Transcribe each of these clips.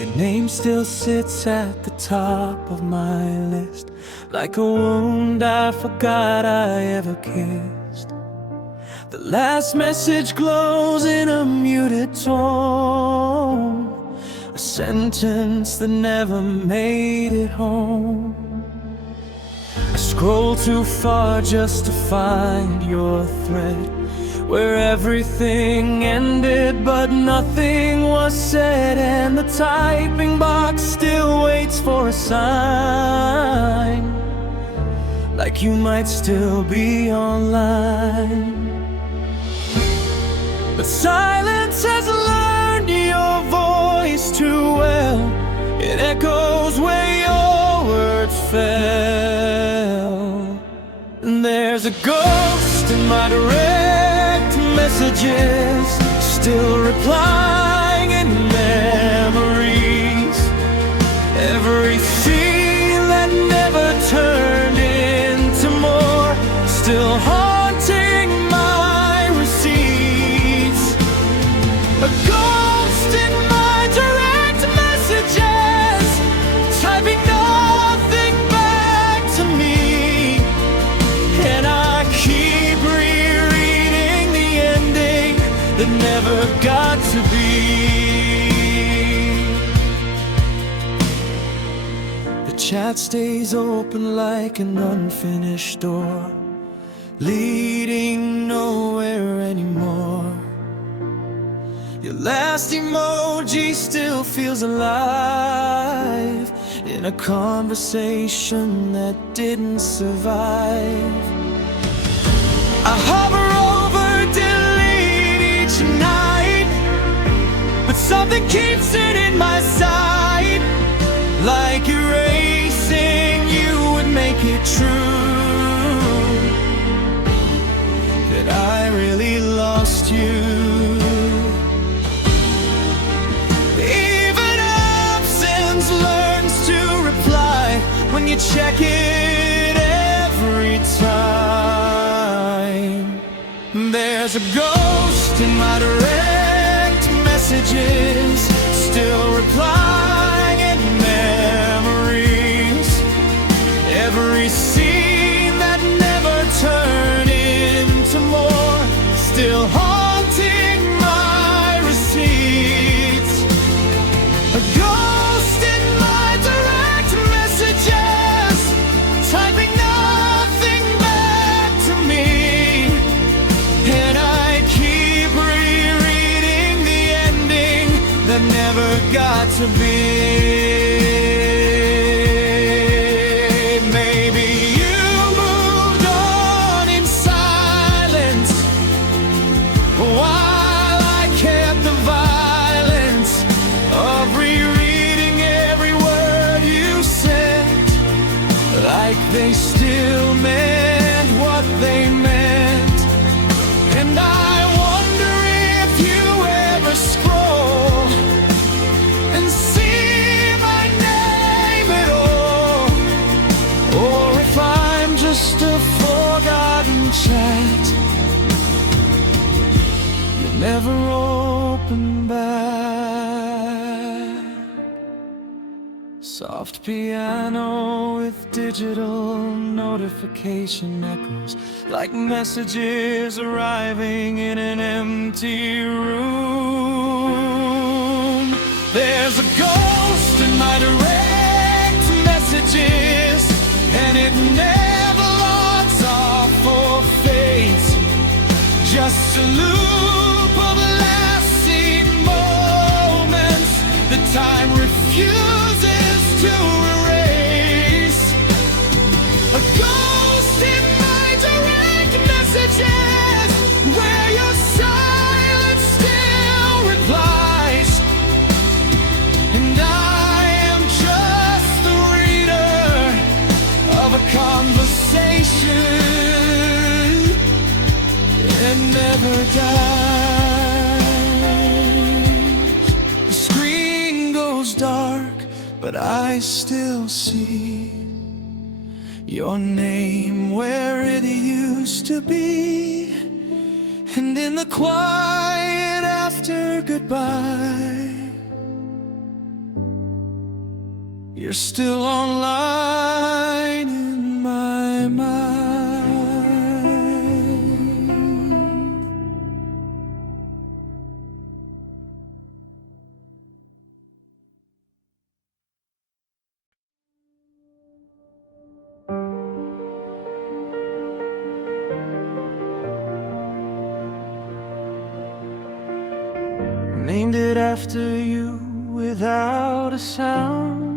Your name still sits at the top of my list, like a wound I forgot I ever kissed. The last message glows in a muted tone, a sentence that never made it home. I scroll too far just to find your thread, where everything ended but nothing was said, and the typing box still waits for a sign, like you might still be online. But silence has learned your voice too well. It echoes where your words fell. And there's a ghost in my direct messages, still replying in memories. Every scene that never turned into more, still haunting my receipts. A ghost in my direct messages, typing nothing back to me. And I keep rereading the ending that never got to be. The chat stays open like an unfinished door, leading nowhere anymore. Your last emoji still feels alive in a conversation that didn't survive. I hover over delete each night, but something keeps it in my sight, like erasing you would make it true that I really lost you. When you check it every time, there's a ghost in my direct messages, still replying in memories. Every scene that never turned into more, still haunting my receipts. A ghost in my direct messages, typing nothing back to me. And I keep rereading the ending that never got to be. Maybe you moved on in silence, while I kept the violence of rereading every word you said, like they still meant what they meant. And I wonder if you ever scroll and see my name at all, or if I'm just a forgotten chat you never open back. Soft piano with digital notification echoes, like messages arriving in an empty room. There's a ghost in my direct messages, and it never logs off or fades, just a loop of lasting moments that time refuses to erase. A ghost in my direct messages, where your silence still replies. And I am just the reader of a conversation that never dies. The screen goes dark, but I still see your name where it used to be. And in the quiet after goodbye, You're still online in my mind. Named it after you without a sound,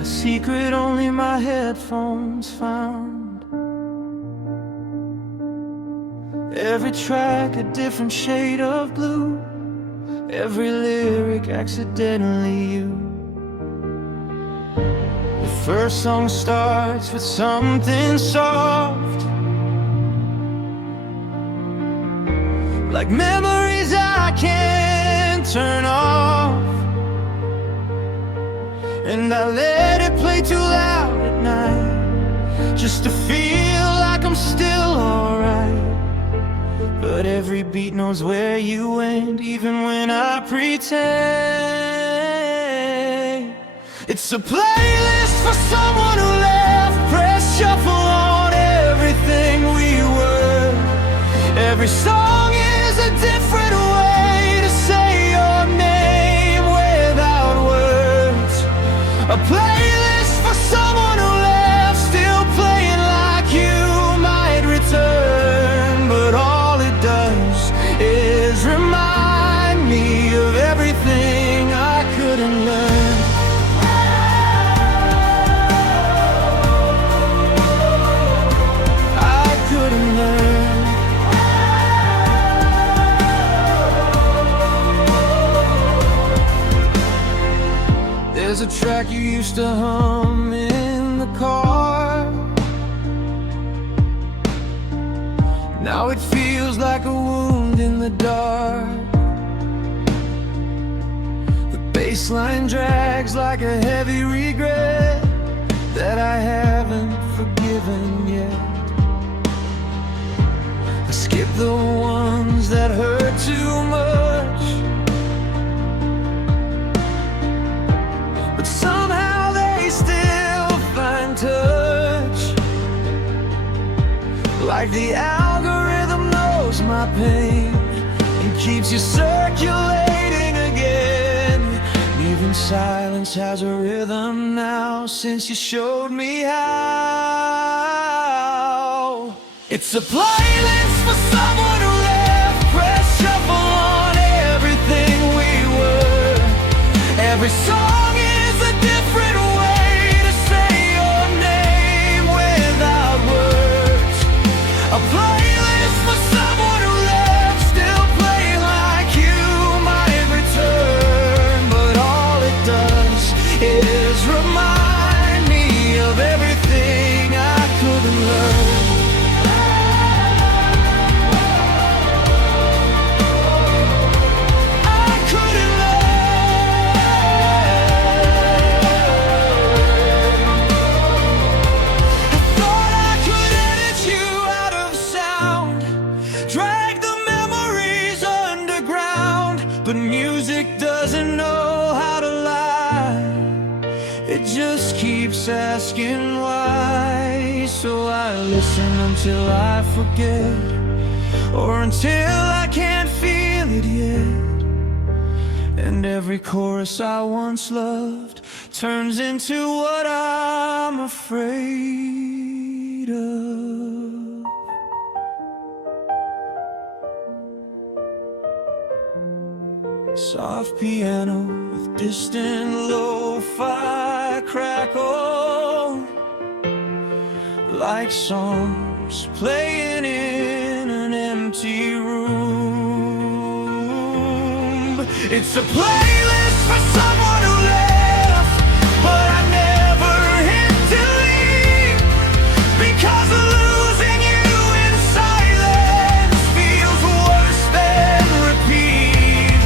a secret only my headphones found. Every track a different shade of blue, every lyric accidentally you. The first song starts with something soft, like memories I can't turn off. And I let it play too loud at night, just to feel like I'm still alright. But every beat knows where you went, even when I pretend. It's a playlist for someone who left, press shuffle on everything we were. Every song is a different way to say your name without words. A playlist for someone who left, still playing like you might return. But all it does is remind me of everything I couldn't learn. I couldn't learn. There's a track you used to hum in the car. Now it feels like a wound in the dark. The bass line drags like a heavy regret that I haven't forgiven yet. I skip the ones that hurt too much, but somehow they still find touch. Like the algorithm knows my pain and keeps you circulating again. Even silence has a rhythm now, since you showed me how. It's a playlist for someone who left, press shuffle on everything we were. Every song is a different way to say your name without words. A playlist for someone who left, still playing like you might return. But all it does is remind me of everything I couldn't learn. But music doesn't know how to lie, it just keeps asking why. So I listen until I forget, or until I can't feel it yet. And every chorus I once loved turns into what I'm afraid of. Soft piano with distant lo-fi crackle, like songs playing in an empty room. It's a playlist for someone who left, but I never hit delete, because losing you in silence feels worse than repeat.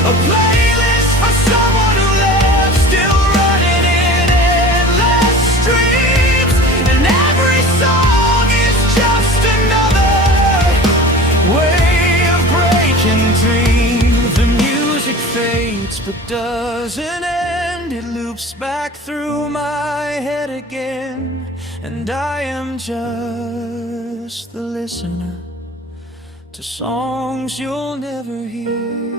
A playlist for someone who left, still running in endless streams. And every song is just another way of breaking dreams. The music fades, but doesn't end. It loops back through my head again, and I am just the listener to songs you'll never hear.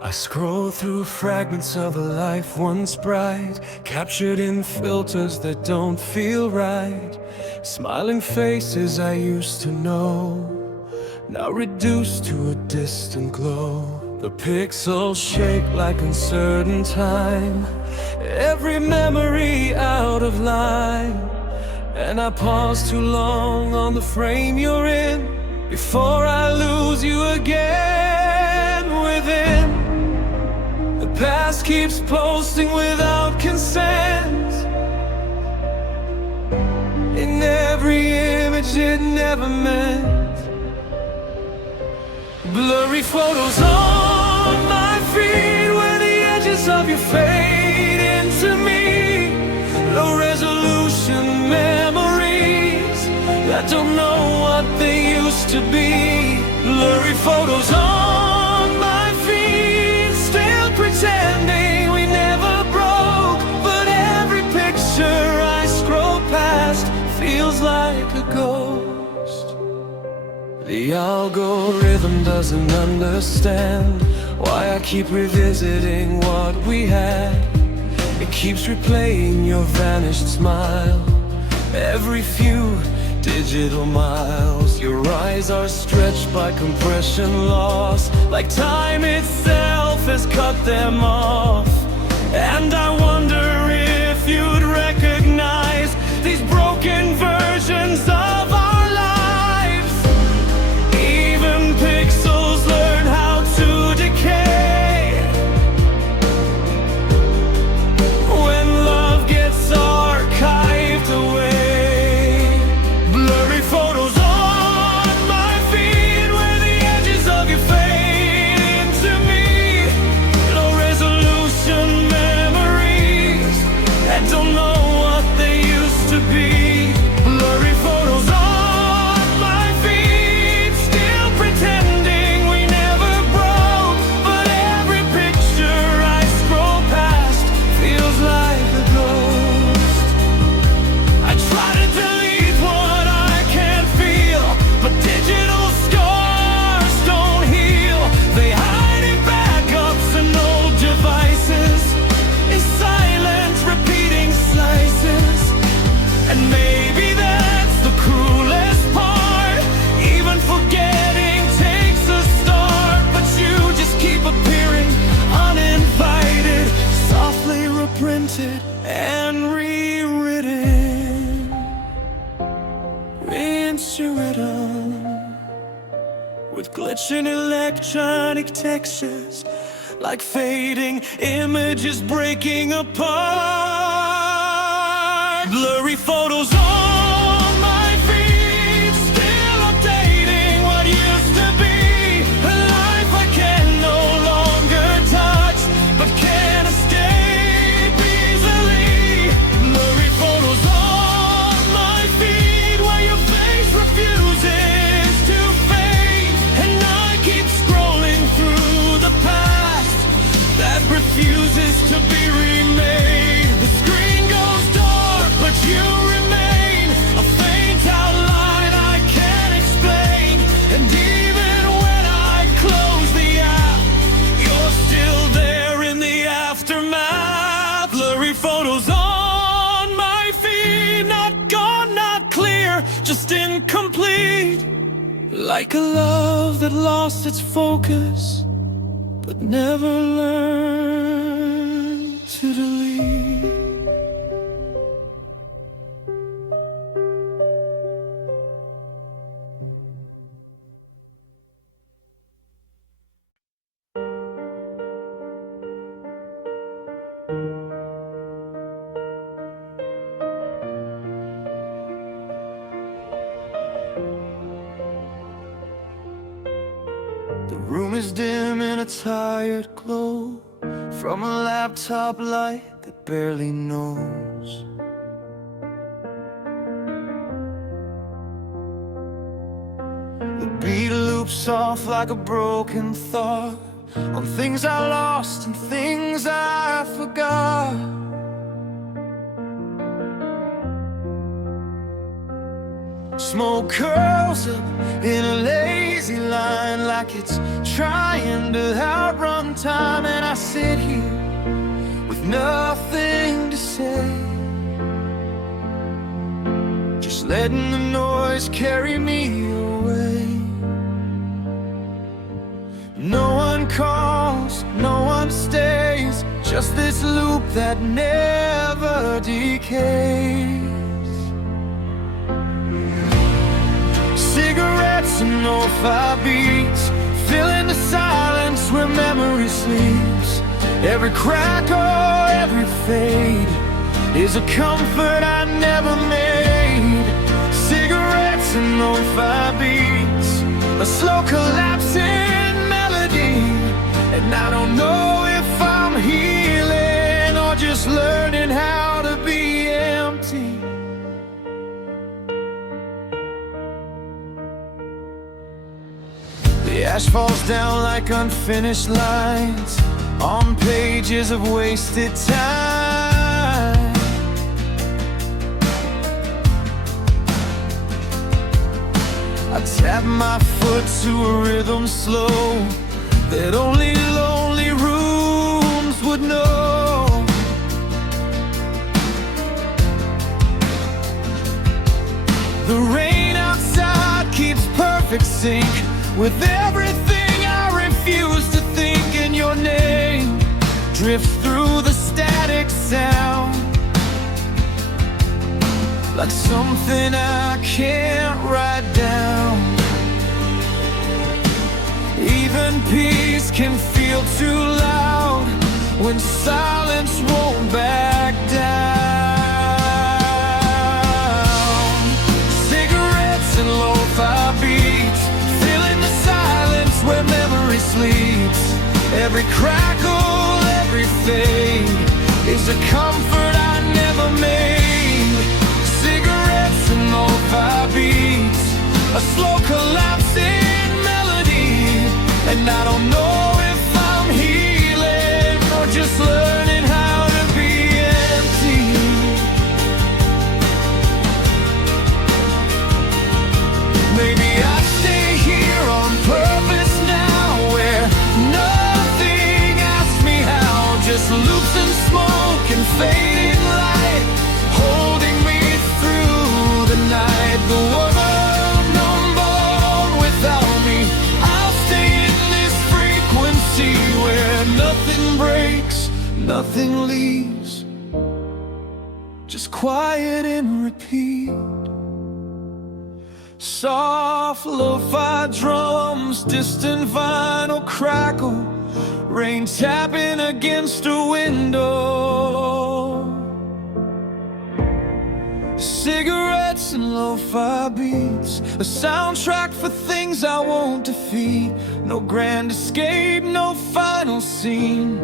I scroll through fragments of a life once bright, captured in filters that don't feel right. Smiling faces I used to know, now reduced to a distant glow. The pixels shake like uncertain time, every memory out of line. And I pause too long on the frame you're in, before I lose you again within. The past keeps posting without consent, in every image it never meant. Blurry photos on my feed, where the edges of you fade into me. Low resolution memories that don't know what they used to be. Blurry photos on my feed, still pretending we never broke. But every picture I scroll past feels like a ghost. The algorithm doesn't understand why I keep revisiting what we had. It keeps replaying your vanished smile, every few digital miles. Your eyes are stretched by compression loss, like time itself has cut them off. And I wonder if you'd recognize these broken versions of our lives. Even pixels learn how to decay when love gets archived away. Blurry photos on my feed, where the edges of you fade into me. Low resolution memories that don't know what they used to be. Blurry photos on my feed, still pretending we never broke. But every picture I scroll past feels like a ghost. I try to delete what I can't feel, but digital scars don't heal. They hide in backups and old devices, in silent repeating slices. And maybe that's the cruelest part, even forgetting takes a start. But you just keep appearing uninvited, softly reprinted and rewritten, rewritten, with glitching electronic textures, like fading images breaking apart. Blurry photos on my feed, still updating what used to be. A life I can no longer touch, but can't escape easily. Blurry photos on my feed, where your face refuses to fade. And I keep scrolling through the past that refuses to be remade. The screen goes dark, but you remain, a faint outline I can't explain. And even when I close the app, you're still there in the aftermath. Blurry photos on my feed, not gone, not clear, just incomplete. Like a love that lost its focus, but never learned to delete. The room is dim in a tired glow from a laptop light that barely knows. The beat loops off like a broken thought on things I lost and things I forgot. Smoke curls up in a lazy line like it's trying to outrun time, and I sit here with nothing to say, just letting the noise carry me away. No one calls, no one stays, just this loop that never decays. Cigarettes and lo-fi beats, filling the silence where memory sleeps. Every crackle, every fade is a comfort I never made. Cigarettes and lo-fi beats, a slow collapsing melody, and I don't know if I'm healing or just learning how to be empty. The ash falls down like unfinished lines on pages of wasted time. I tap my foot to a rhythm slow that only lonely rooms would know. The rain outside keeps perfect sync with everything I refuse to think, and your name drifts through the static sound like something I can't write down. Even peace can feel too loud when silence won't back down. Cigarettes and lo-fi beats, filling the silence where memory sleeps. Every crackle, every fade is a comfort I never made. Cigarettes and lo-fi beats, a slow collapsing melody, and I don't know if I'm healing or just learning how to be empty. Maybe I stay here on purpose now, where nothing asks me how, just loops and smoke and fading light, holding me through the night. The world numbered without me, I'll stay in this frequency where nothing breaks, nothing leaves, just quiet and repeat. Soft lo-fi drums, distant vinyl crackle, rain tapping against a window. Cigarettes and lo-fi beats, a soundtrack for things I won't defeat. No grand escape, no final scene,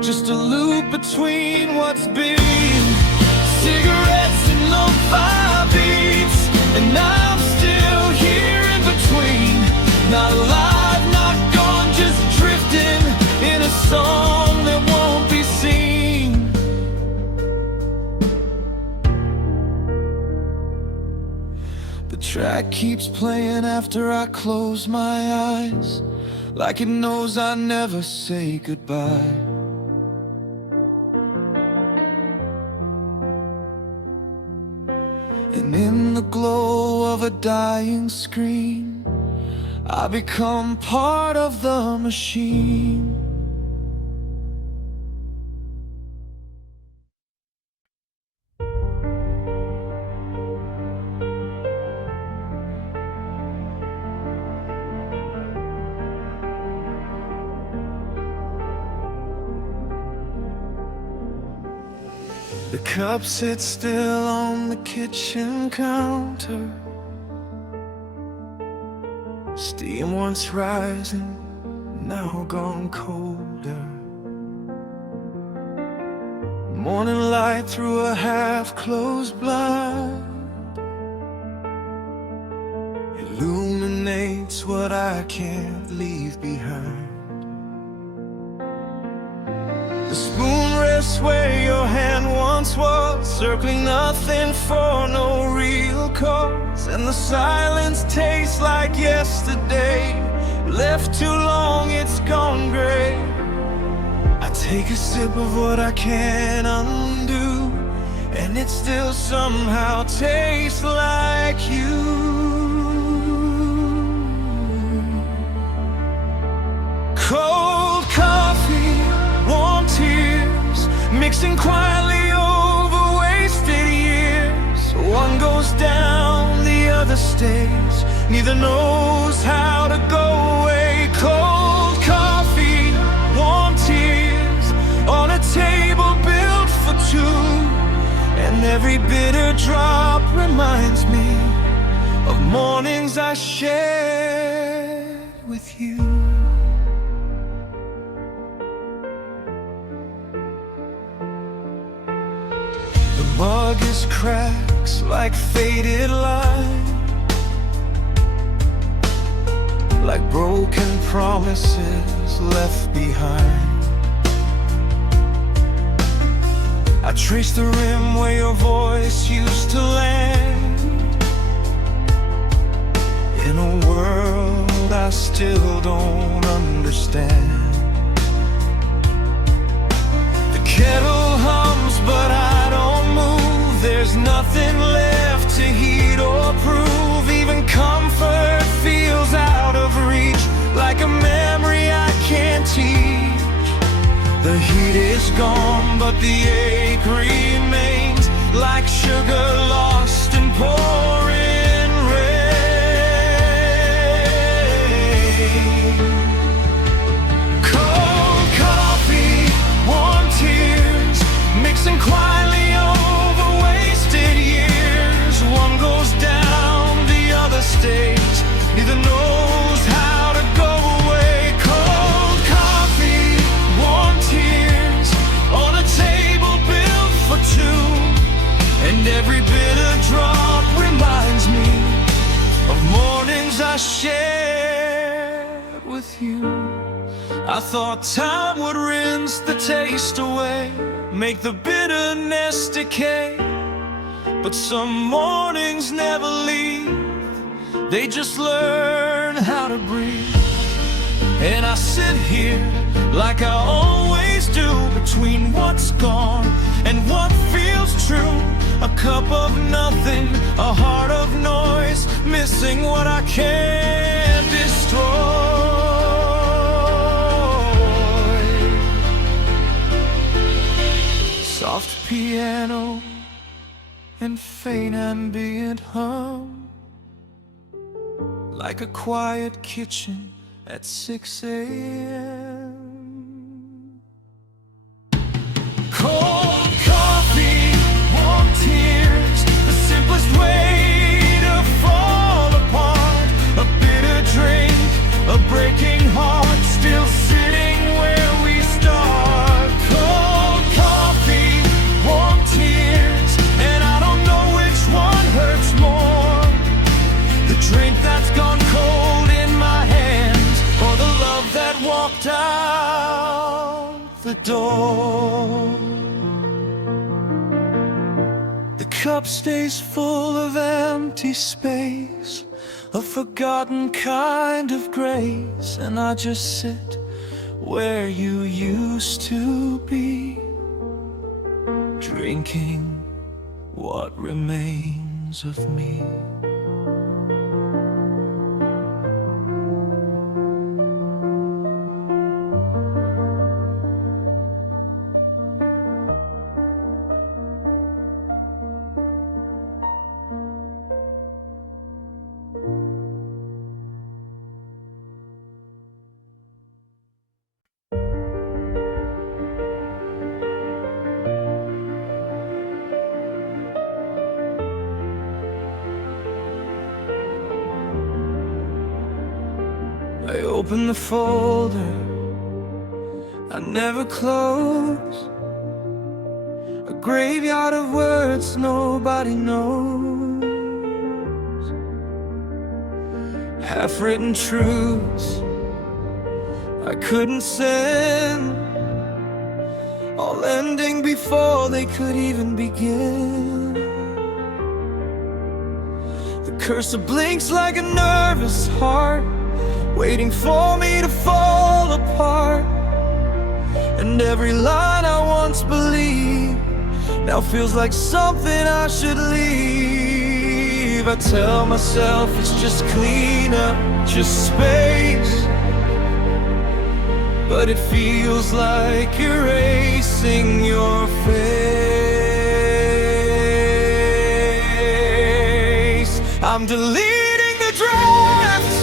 just a loop between what's been. Cigarettes and lo-fi beats, and I'm still here in between. Not alive, not gone, just drifting in a song that won't be seen. The track keeps playing after I close my eyes, like it knows I never say goodbye. And in the glow of a dying screen, I become part of the machine. The cup sits still on the kitchen counter, steam once rising, now gone colder. Morning light through a half-closed blind illuminates what I can't leave behind. The spoon rests where your hand once was, circling nothing for no real cause. And the silence tastes like yesterday, left too long, it's gone gray. I take a sip of what I can't undo, and it still somehow tastes like you. Cold coffee, warm tears, mixing quietly over wasted years. One goes down, the other stays, neither knows how to go away. Cold coffee, warm tears, on a table built for two, and every bitter drop reminds me of mornings I shared with you. The mug is cracks like faded line, like broken promises left behind. I trace the rim where your voice used to land, in a world I still don't understand. The kettle hums but I don't move, there's nothing left to heed or prove. Even comfort feels out of reach, like a memory I can't teach. The heat is gone, but the ache remains, like sugar lost in pouring rain. Cold coffee, warm tears, mixing quietly over wasted years. One goes down, the other stays, neither knows how to go away. Cold coffee, warm tears, on a table built for two, and every bitter drop reminds me of mornings I shared with you. I thought time would rinse the taste away, make the bitterness decay, but some mornings never leave, they just learn how to breathe. And I sit here like I always do, between what's gone and what feels true. A cup of nothing, a heart of noise, missing what I can't destroy. Soft piano and faint ambient hum, like a quiet kitchen at 6 a.m. Cold coffee, warm tears, the simplest way to fall apart. A bitter drink, a breaking heart, still sitting where we start. Cold coffee, warm tears, and I don't know which one hurts more. The drink that's gone cold in my hands, or the love that walked out the door. The cup stays full of empty space, a forgotten kind of grace, and I just sit where you used to be, drinking what remains of me. open the folder I never close, a graveyard of words nobody knows, half-written truths I couldn't send, all ending before they could even begin. The cursor blinks like a nervous heart, waiting for me to fall apart. And every line I once believed now feels like something I should leave. I tell myself it's just cleanup, just space, but it feels like erasing your face. I'm deleting the draft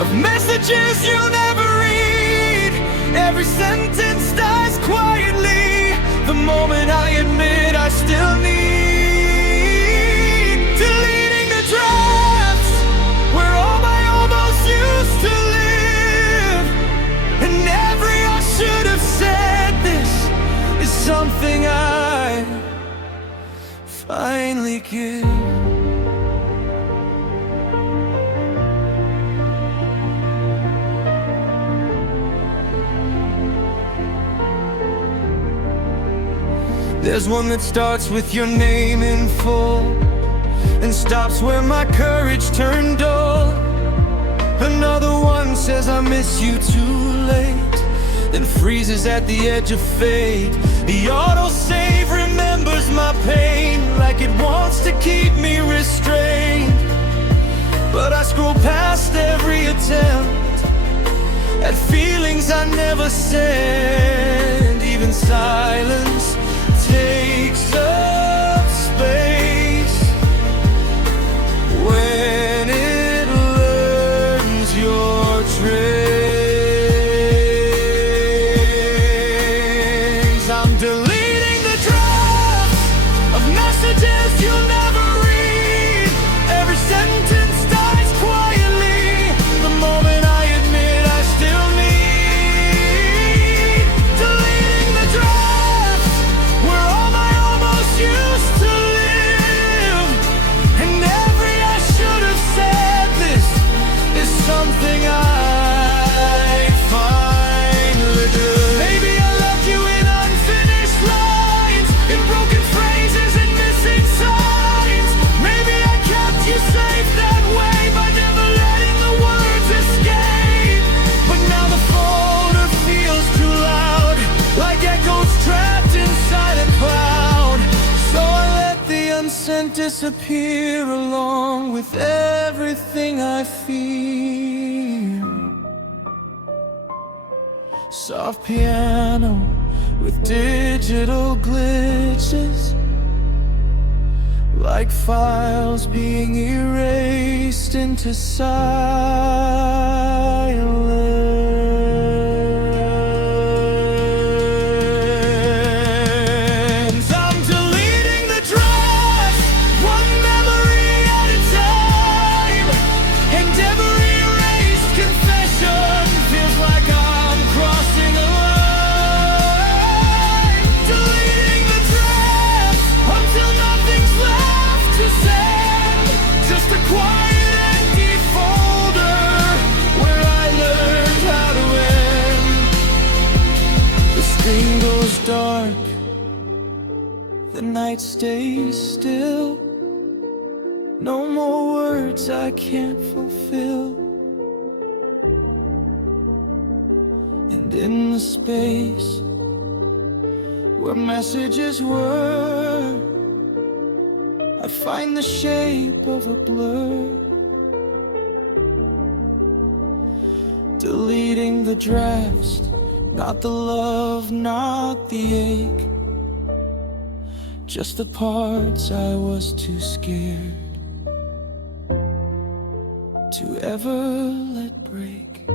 of messages you'll never read. Every sentence dies quietly the moment I admit I still need. Deleting the drafts where all my almost used to live, and every I should have said this is something I finally give. There's one that starts with your name in full and stops where my courage turned dull. Another one says I miss you too late, then freezes at the edge of fate. The autosave remembers my pain like it wants to keep me restrained, but I scroll past every attempt at feelings I never sent. Even silence takes up space when it learns your trace. I'm deleting the draft of messages you'll never read. Every sentence dies quietly the moment I admit I still need. Deleting the draft where all my almost used to live, and every I should have said this is something I finally do. Maybe I left you in unfinished lines, in broken phrases and missing signs. Maybe I kept you safe that way by never letting the words escape. But now the folder feels too loud, like echoes trapped inside a cloud. So I let the unsent disappear along with everything I fear. Soft piano with digital glitches, like files being erased into silence. I'm deleting the draft, one memory at a time, and every erased confession feels like I'm crossing a line. Deleting the draft until nothing's left to send, just a quiet empty folder where I learned how to end. The screen goes dark, the night stays still, no more words I can't fulfill. And in the space where messages were, I find the shape of a blur. Deleting the drafts, not the love, not the ache, just the parts I was too scared to ever let break.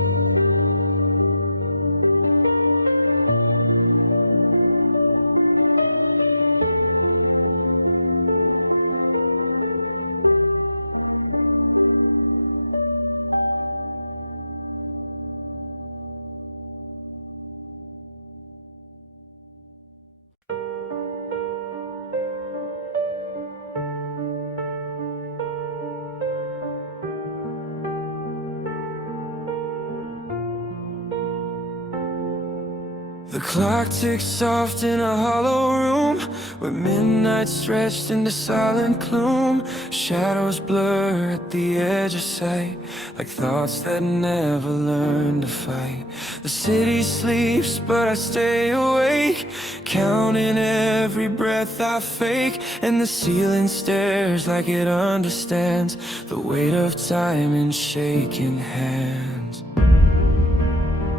The clock ticks soft in a hollow room, where midnight stretched into silent gloom. Shadows blur at the edge of sight, like thoughts that never learn to fight. The city sleeps, but I stay awake, counting every breath I fake. And the ceiling stares like it understands the weight of time in shaking hands.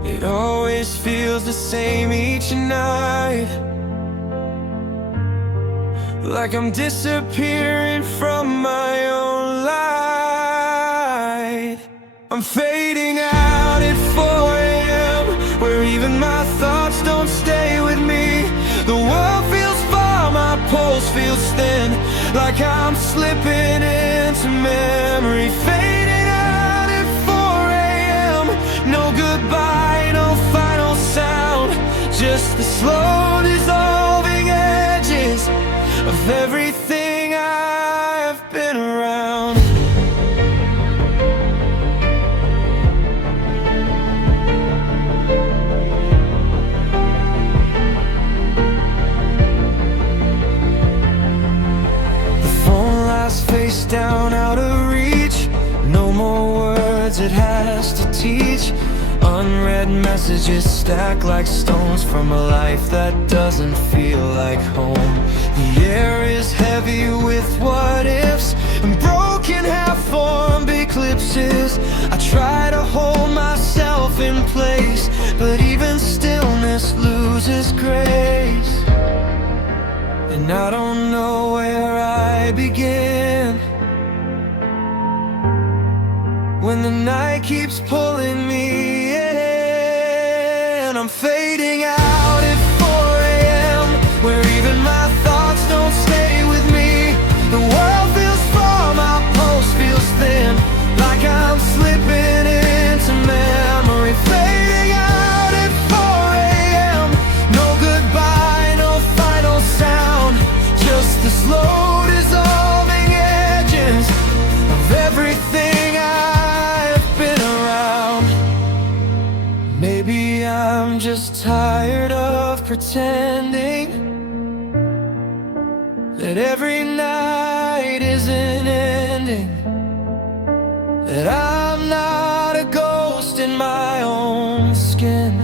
It always feels the same each night, like I'm disappearing from my own light. I'm fading out at 4 AM, where even my thoughts don't stay with me. The world feels far, my pulse feels thin, like I'm slipping into memory. Fading out at 4 AM, no goodbye, no final sound, just the slow dissolving edges of everything I've been around. The phone lies face down, out of reach. No more words it has to teach. Unread messages stack like stones from a life that doesn't feel like home. The air is heavy with what ifs and broken half-formed eclipses. I try to hold myself in place, but even stillness loses grace. And I don't know where I begin, when the night keeps pulling me in. I'm fading out at 4 AM, where even my thoughts don't stay with me. The world feels far, my pulse feels thin, like I'm slipping into memory. Fading out at 4 AM, no goodbye, no final sound, just the slow dissolving edges of everything I've been around. Maybe I'm just tired of pretending that every night is an ending, that I'm not a ghost in my own skin,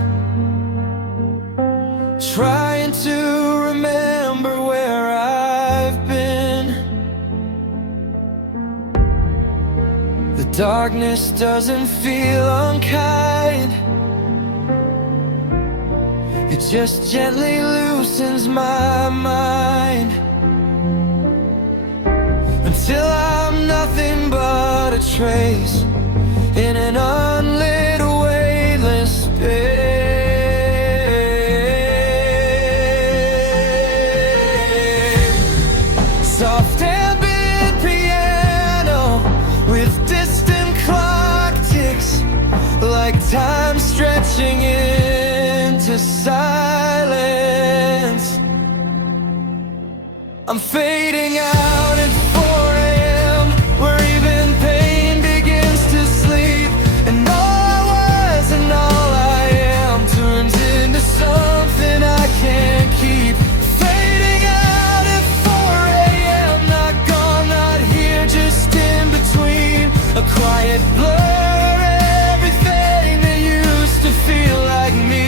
trying to remember where I've been. The darkness doesn't feel unkind, it just gently loosens my mind, until I'm nothing but a trace in an unlit, weightless space. Soft ambient piano with distant clock ticks, like time stretching into silence. I'm fading out at 4 AM, where even pain begins to sleep, and all I was and all I am turns into something I can't keep. Fading out at 4 AM, not gone, not here, just in between, a quiet blur, everything that used to feel like me.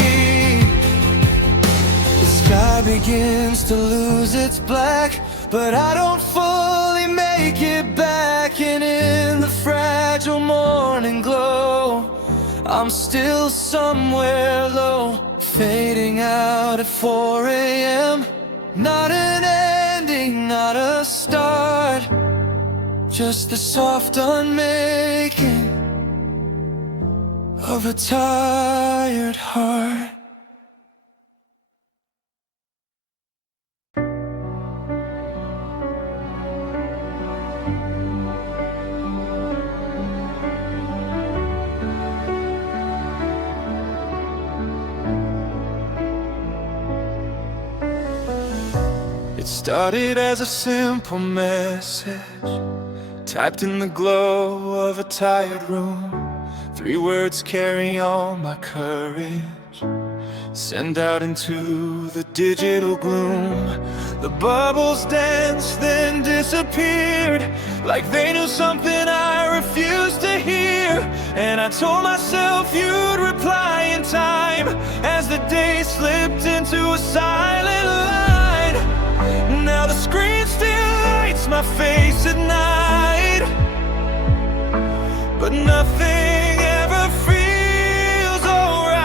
The sky begins to lose its black, but I don't fully make it back. And in the fragile morning glow, I'm still somewhere low. Fading out at 4 AM, not an ending, not a start, just the soft unmaking of a tired heart. It started as a simple message, typed in the glow of a tired room. 3 words carry all my courage. send out into the digital gloom. The bubbles danced, then disappeared, like they knew something I refused to hear. And I told myself you'd reply in time, as the day slipped into a silent line. Now the screen still lights my face at night, but nothing ever feels alright.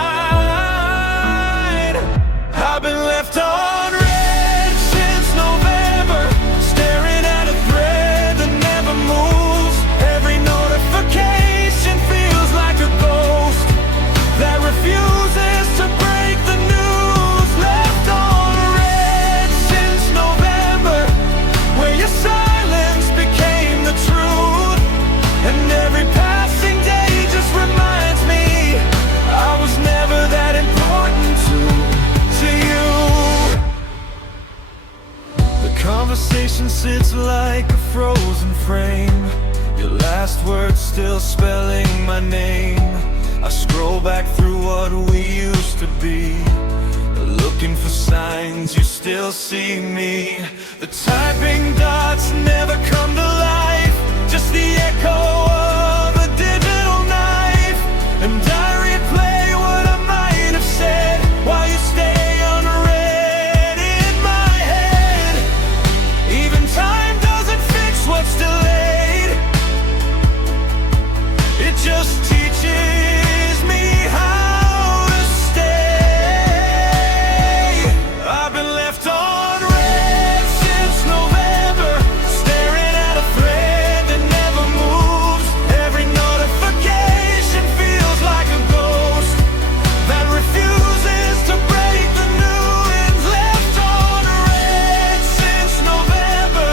I've been left on red since November, staring at a thread that never moves. Every notification feels like a ghost that refuses to break the news. Left on red since November, where your silence became the truth. And every passing day just reminds me I was never that important to you. The conversation sits like a frozen frame, your last words still spelling my name. I scroll back through what we used to be, looking for signs you still see me. The typing dots never come to life, just the echo of a digital knife. And I replay what I might have said while you stay unread in my head. Even time doesn't fix what's delayed, it just teaches me how to stay. I've been left on red since November, staring at a thread that never moves. Every notification feels like a ghost that refuses to break the news. Left on red since November,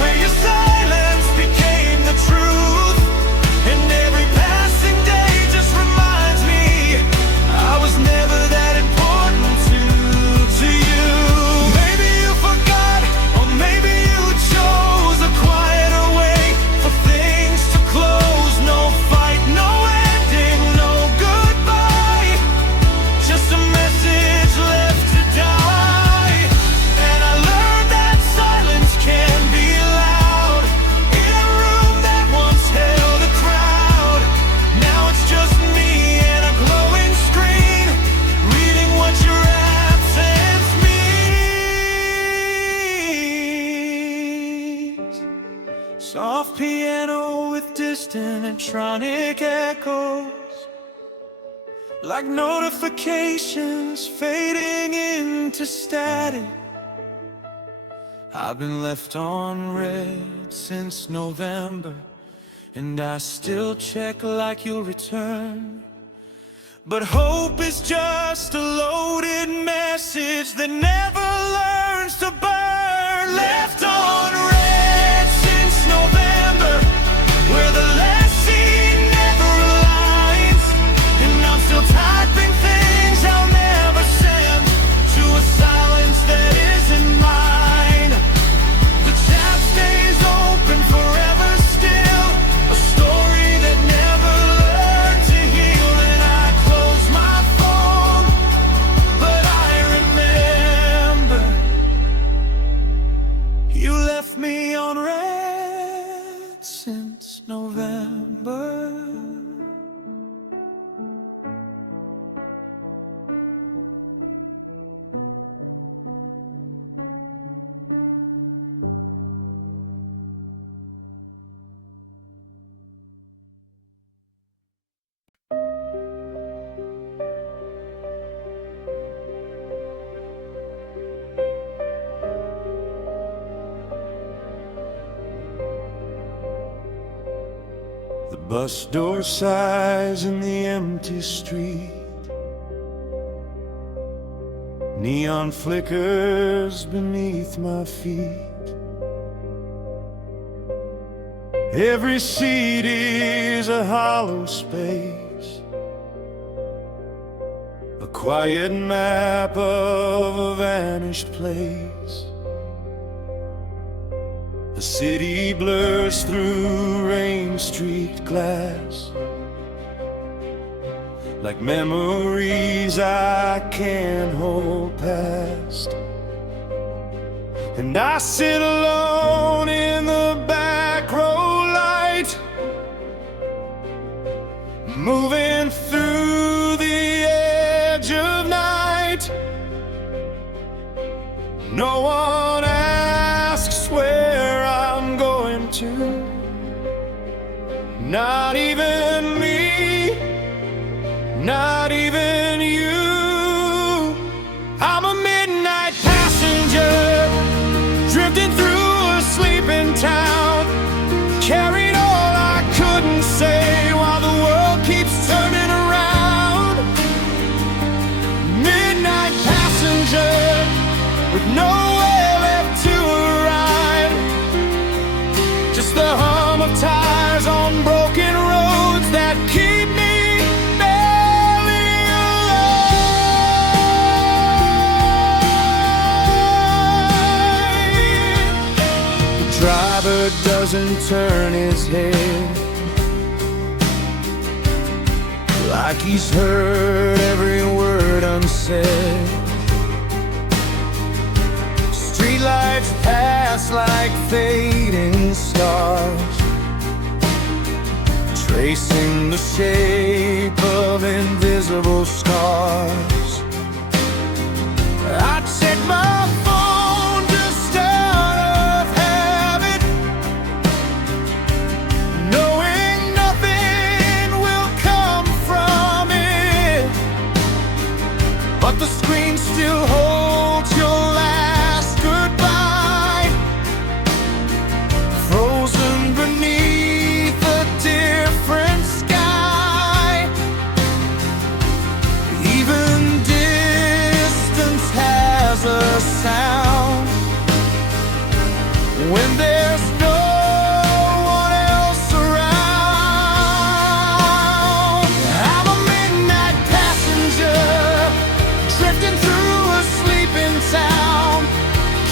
where your silence became the truth. And every passing day just reminds me I was never that important to you. Maybe you forgot, or maybe you chose a quieter way for things to close. No fight, no ending, no goodbye, just a message left to die. And I learned that silence can be loud in a room that once held a crowd. Now it's just me and a glowing screen, reading what your absence means. Soft piano with distant electronic echoes, like notifications fading into static. I've been left on red since November, and I still check like you'll return. But hope is just a loaded message that never learns to burn. Left on red since November, where the last scene never aligns. And I'm still typing things I'll never send to a silence that isn't mine. The chat stays open forever still, a story that never learned to heal. And I close my phone, but I remember you left me on red since November. The bus door sighs in the empty street, neon flickers beneath my feet. Every seat is a hollow space, a quiet map of a vanished place. The city blurs through rain-streaked glass, like memories I can't hold past. And I sit alone in the back row light, moving through the edge of night. No one asks where I'm going to, not even me, not even you. I'm a midnight passenger, drifting through a sleeping town, carried all I couldn't say while the world keeps turning around. Midnight passenger, with nowhere left to arrive, just the hum of tires on broken roads that keep me barely alive. The driver doesn't turn his head, like he's heard every word unsaid. Streetlights pass like fading stars, tracing the shape of invisible scars. I check my phone just out of habit, knowing nothing will come from it, but the screen still holds your last goodbye, frozen beneath a different sky. Even distance has a sound when there's no one else around. I'm a midnight passenger, drifting through a sleeping town,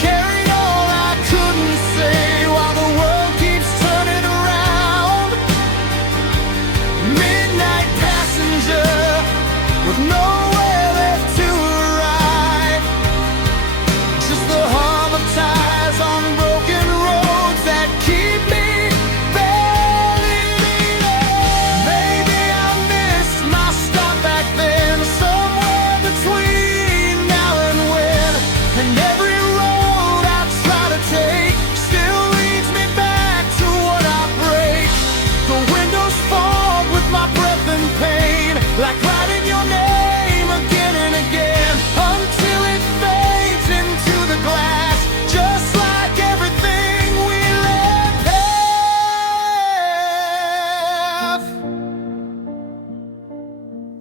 carried all I couldn't say while the world keeps turning around. Midnight passenger, with nowhere left to arrive, just the hum of tires on broken roads that keep me barely beating. Maybe I missed my stop back then, somewhere between now and when, and every road I try to take still leads me back to what I break. The windows fog with my breath and pain, like writing your name again and again, until it fades into the glass, just like everything we let have.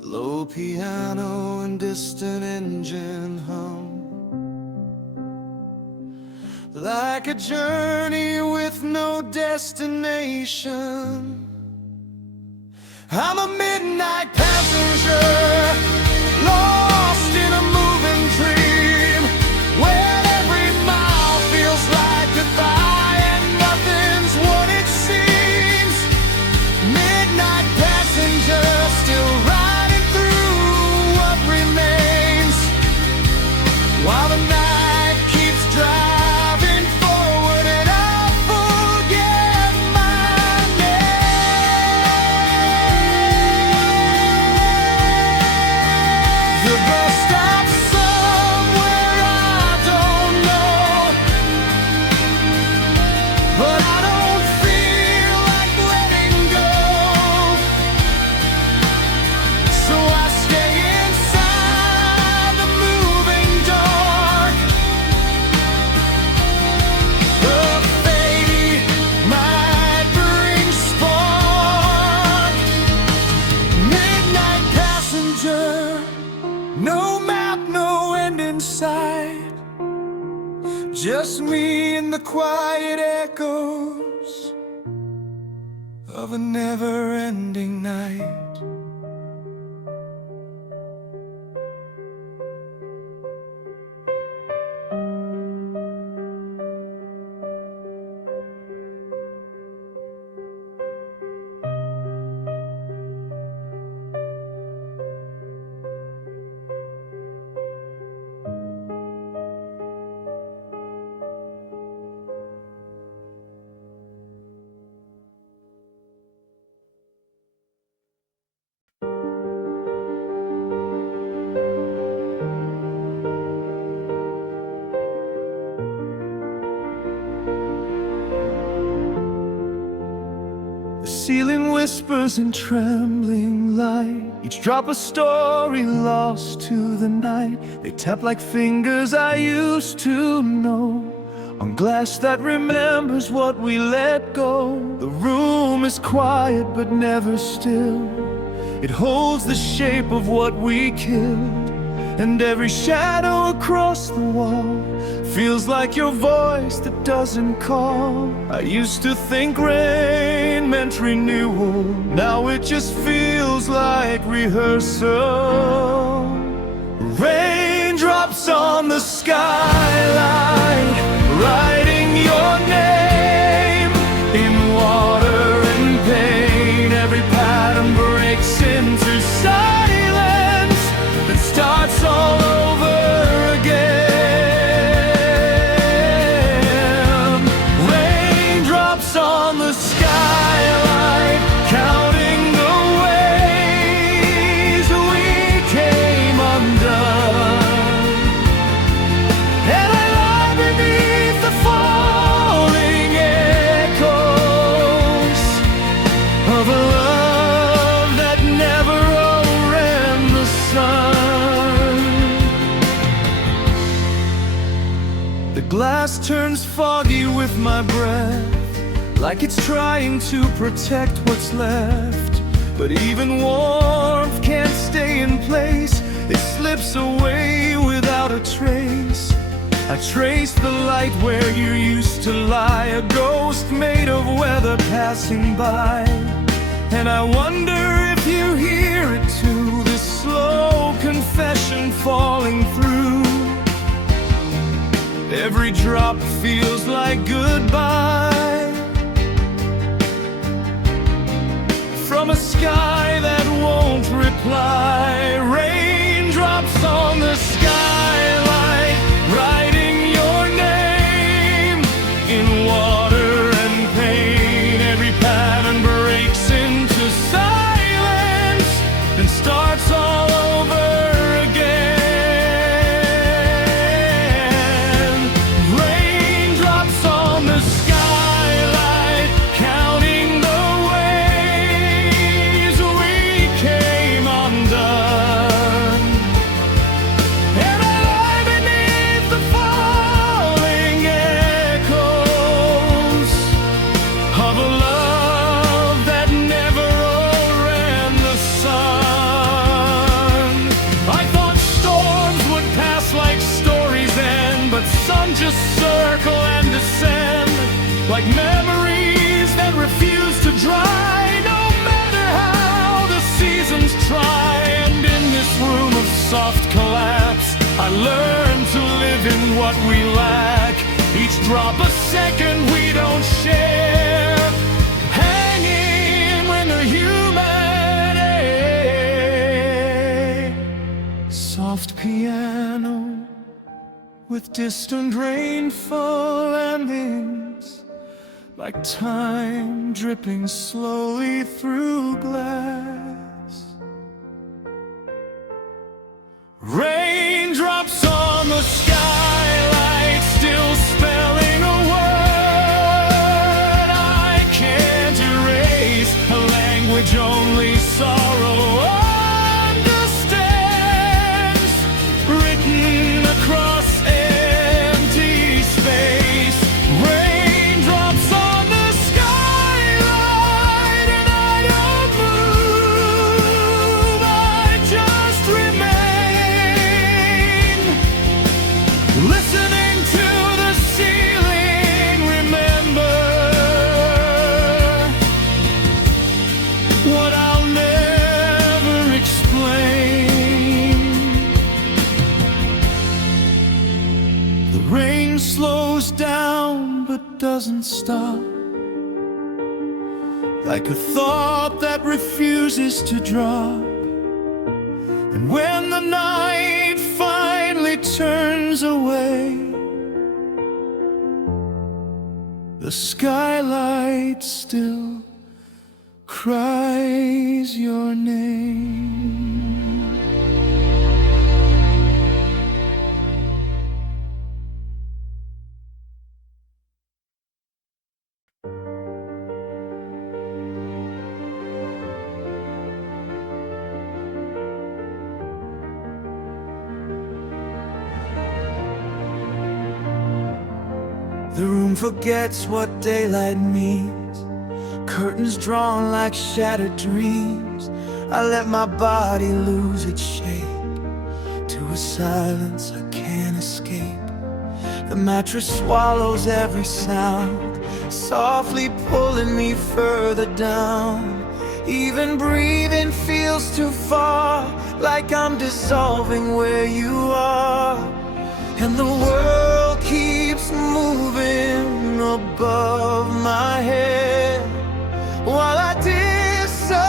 Low piano and distant engine hum, like a journey with no destination. I'm a midnight passenger, lost in a moving dream, where every mile feels like goodbye and nothing's what it seems. Midnight passenger, still riding through what remains, while the night keeps driving forward and I forget my name. The bus stops somewhere I don't know, but I don't feel like letting go, so I stay inside the moving dark. The fate might bring spark. Midnight passenger, no map, no end in sight, just me and the quiet echoes of a never-ending night. ceiling whispers in trembling light, each drop a story lost to the night. They tap like fingers I used to know, on glass that remembers what we let go. The room is quiet but never still. It holds the shape of what we killed, and every shadow across the wall feels like your voice that doesn't call. I used to think rain meant renewal, now it just feels like rehearsal. Raindrops on the skyline, writing your name in water and pain. Every pattern breaks into silence that starts all over again. Raindrops on the skyline, counting the ways we came undone. And I lie beneath the falling echoes of a love that never overran the sun. The glass turns foggy with my breath, like it's trying to protect what's left. But even warmth can't stay in place, it slips away without a trace. I trace the light where you used to lie, a ghost made of weather passing by. And I wonder if you hear it too, this slow confession falling through. Every drop feels like goodbye, from a sky that won't reply. Raindrops on the skyline, writing your name in water and pain. Every pattern breaks into silence and starts all over again. Raindrops on the skyline, counting the ways we came undone. And I lie beneath the falling echoes of a love that never overran the sun. I thought storms would pass like stories end, but some just circle and descend like memories that refuse to dry, no matter how the seasons try. And in this room of soft collapse, I learned to live in what we lack, each drop a second we don't share, hanging when the human air. Soft piano with distant rainfall endings, like time dripping slowly through glass. Raindrops on the skylight, still spelling a word I can't erase, a language only sorrow understands, written across empty space. Raindrops on the skylight, and I don't move, I just remain, listening to the ceiling remember what I'll never explain. The rain slows down but doesn't stop, like a thought that refuses to drop. And when the night finally turns away, the skylight still cries your name. The room forgets what daylight means. Curtains drawn like shattered dreams. I let my body lose its shape to a silence I can't escape. The mattress swallows every sound, softly pulling me further down. Even breathing feels too far, like I'm dissolving where you are. And the world keeps moving above my head, while I disappear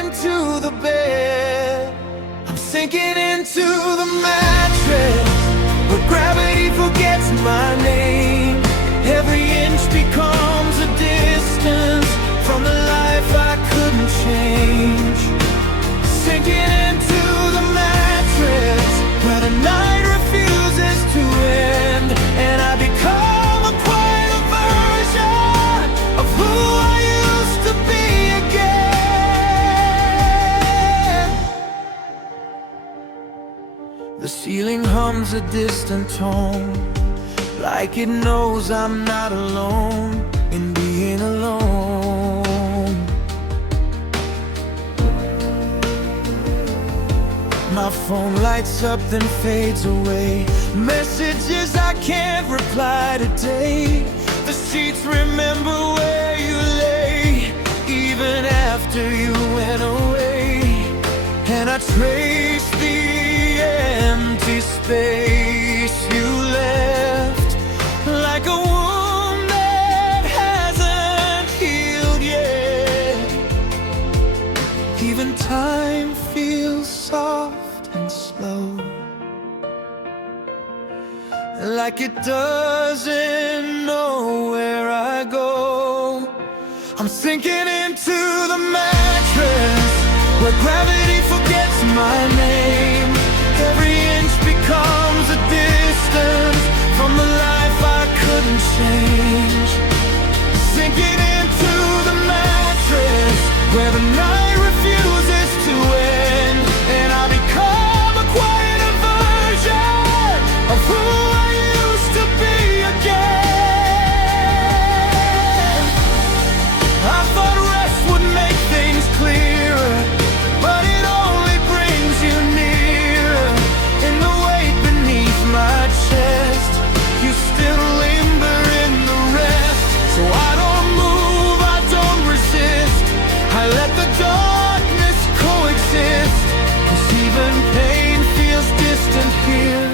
into the bed. I'm sinking into the mattress, where gravity forgets my name. Every inch becomes a distance from the life I couldn't change. Sinking into the mattress, where the night refuses to end, and I become a quieter version of who I used to be again. The ceiling hums a distant tone, like it knows I'm not alone in being alone. My phone lights up then fades away. Messages I can't reply today. The sheets remember where you lay, even after you went away. And I trace the empty space you left, like a wound that hasn't healed yet. Even time feels soft and slow, like it doesn't know where I go. I'm sinking into the mattress, where gravity forgets my name. Every inch becomes a distance from the life I couldn't change. Sinking into the mattress, where the night refuses to end, and I become a quieter version of who I used to be again. I thought rest would make things clearer, but it only brings you nearer. In the weight beneath my chest, you still limber in the rest. So I don't move, I don't resist, I let the darkness coexist. 'Cause even pain feels distant here,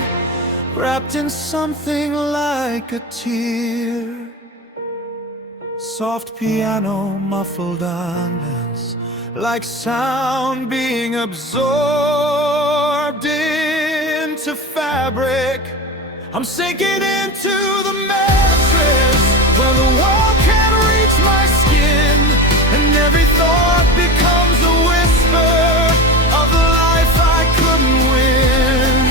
wrapped in something like a tear. Soft piano, muffled silence, like sound being absorbed into fabric. I'm sinking into the mattress, where the wall can't reach my skin, and every thought becomes a whisper of the life I couldn't win.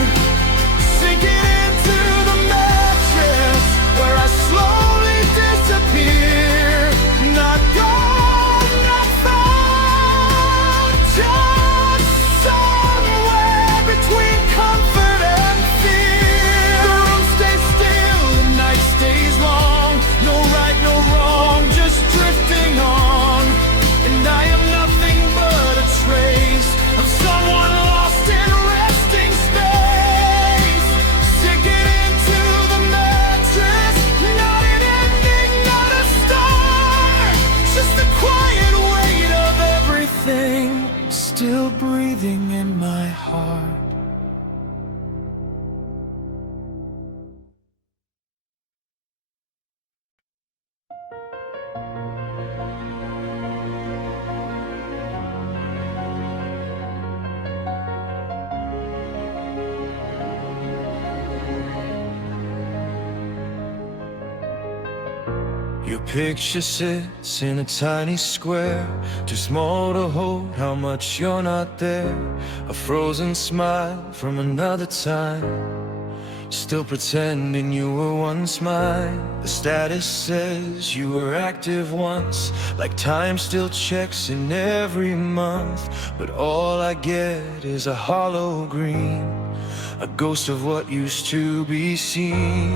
Sinking into the mattress, where I slowly disappear, not gone, not found, just somewhere between comfort and fear. The room stays still, the night stays long. No right, no wrong, just drifting on. And I am nothing but a trace of someone lost in resting space. Sinking into the mattress, not an ending, not a start, just the quiet weight of everything still breathing in my heart. Your picture sits in a tiny square, too small to hold how much you're not there. A frozen smile from another time, still pretending you were once mine. The status says you were active once, like time still checks in every month. But all I get is a hollow green, a ghost of what used to be seen.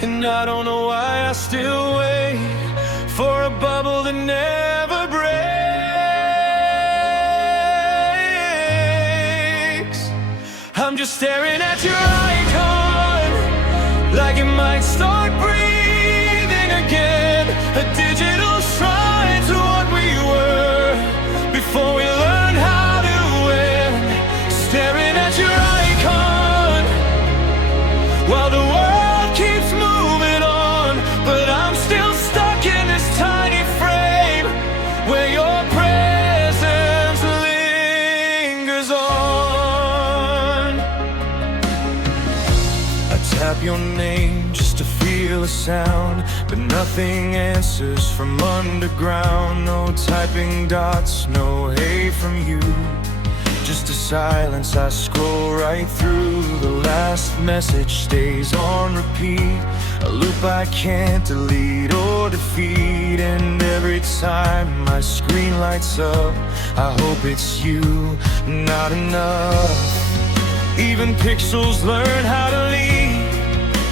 And I don't know why I still wait for a bubble that never breaks. I'm just staring at your icon, like it might start breathing again. A digital shrine to what we were before we learned how to win. Staring at your icon while the world keeps moving on, but I'm still stuck in this tiny frame where your presence lingers on. I tap your name just to feel a sound, but nothing answers from underground. No typing dots, no hey from you, just a silence I scroll right through. The last message stays on repeat, a loop I can't delete or defeat. And every time my screen lights up, I hope it's you, not enough. Even pixels learn how to lead,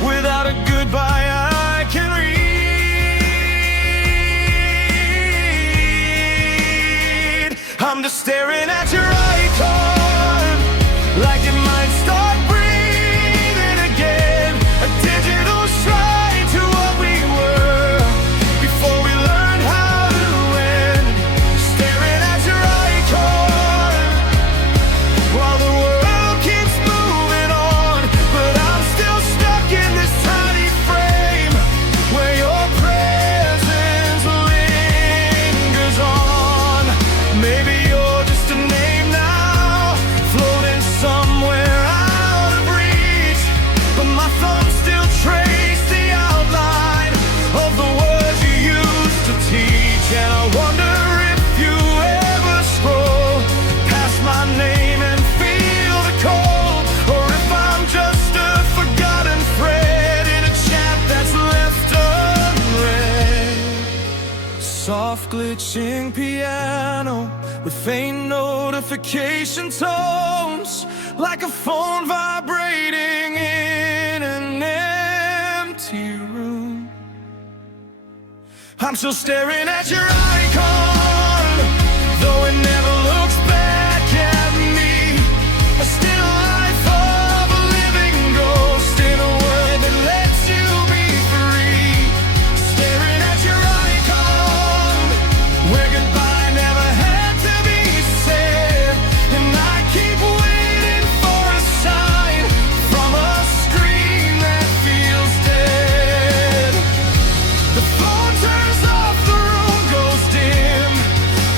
without a goodbye I can read. I'm just staring at your icon, like it might start breathing again. A digital shrine to what we were before we learned how to win. Staring at your icon while the world keeps moving on, but I'm still stuck in this tiny frame where your presence lingers on. Maybe you're just a name now, floating somewhere out of reach, but my thumb still trace the outline of the words you used to teach. And I wonder if you ever scroll past my name and feel the cold, or if I'm just a forgotten thread in a chat that's left unread. Soft glitching piano with faint notification tones, like a phone vibrating in an empty room. I'm still staring at your icon, though it never looks back at me. A still life of a living ghost in a world that lets you be free. Staring at your icon, where goodbye never had to be said. And I keep waiting for a sign from a screen that feels dead. The phone turns off, the room goes dim,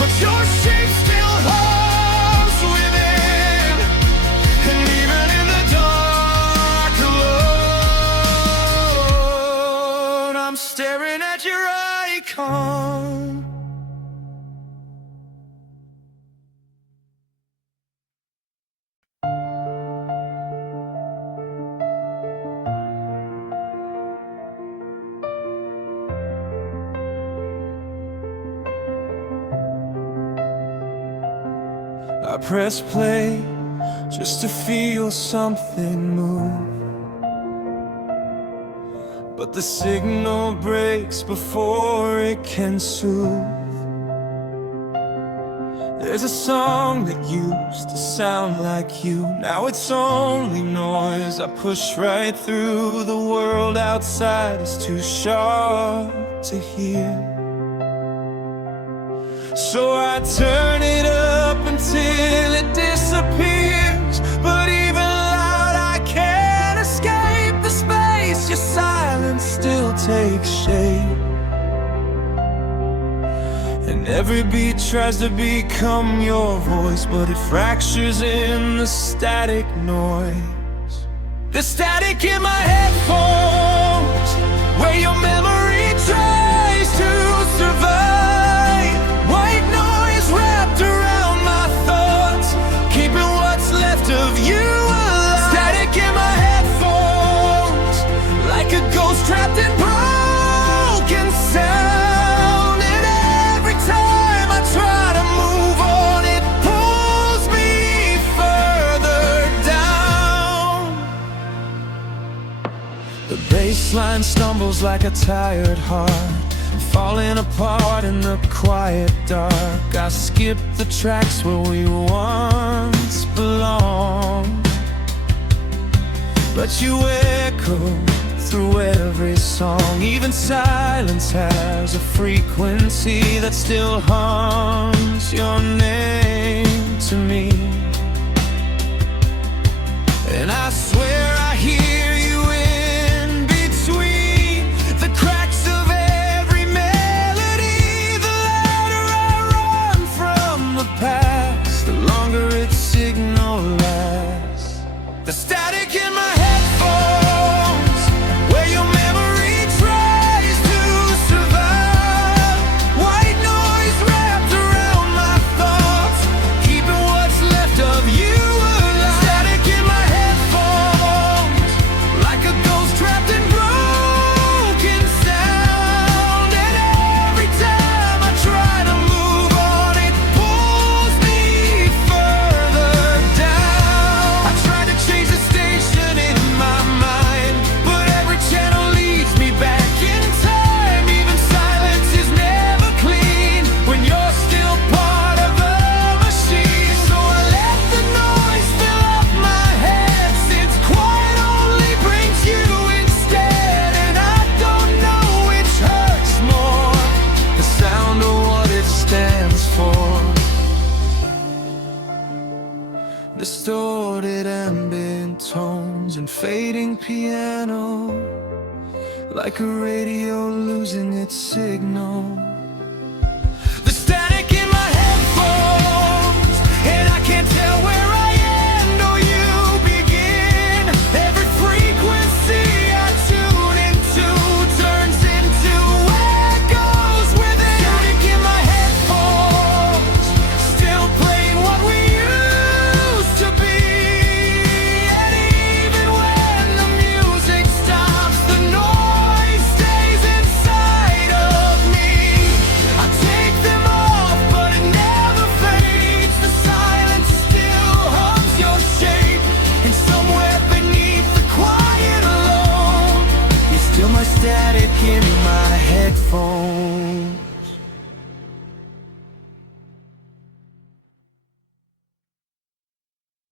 but your shape still hums within. And even in the dark alone, I'm staring at your icon. I press play just to feel something move, but the signal breaks before it can soothe. There's a song that used to sound like you, now it's only noise. I push right through, the world outside is too sharp to hear. So I turn it up until it disappears, but even loud I can't escape the space. Your silence still takes shape, and every beat tries to become your voice, but it fractures in the static noise. The static in my headphones, where your memory tries to survive. White noise wrapped around my thoughts, keeping what's left of you alive. Static in my headphones, like a ghost trapped in broken sound. And every time I try to move on, it pulls me further down. The bass baseline stumbles like a tired heart, falling apart in the quiet dark. I skip the tracks where we once belonged, but you echo through every song. Even silence has a frequency that still hums your name to me. And I swear I hear you in between the cracks of every melody. The louder I run from the past, the longer its signal lasts. The static in my headphones, where your memory tries to survive. White noise wrapped around my thoughts, keeping what's left of you alive. Static in my headphones, like a ghost trapped in broken sound. And every time I try to move on, it pulls me further down. I try to change the station in my mind, but every channel leads me back in time. Even silence is never clean when you're still part of the machine. So I let the noise fill up my head, since quiet only brings you instead. And I don't know which hurts more, the sound or what it stands for. Distorted ambient tones and fading piano, like a radio losing its signal. The static in my headphones, and I can't tell where I end or you begin. Every frequency I tune into turns into echoes within. Static in my headphones, still playing what we used to be. And even when the music stops, the noise stays inside of me. I take them off, but it never fades. The silence still hums your shape, and somewhere beneath the quiet alone, you're still my static in my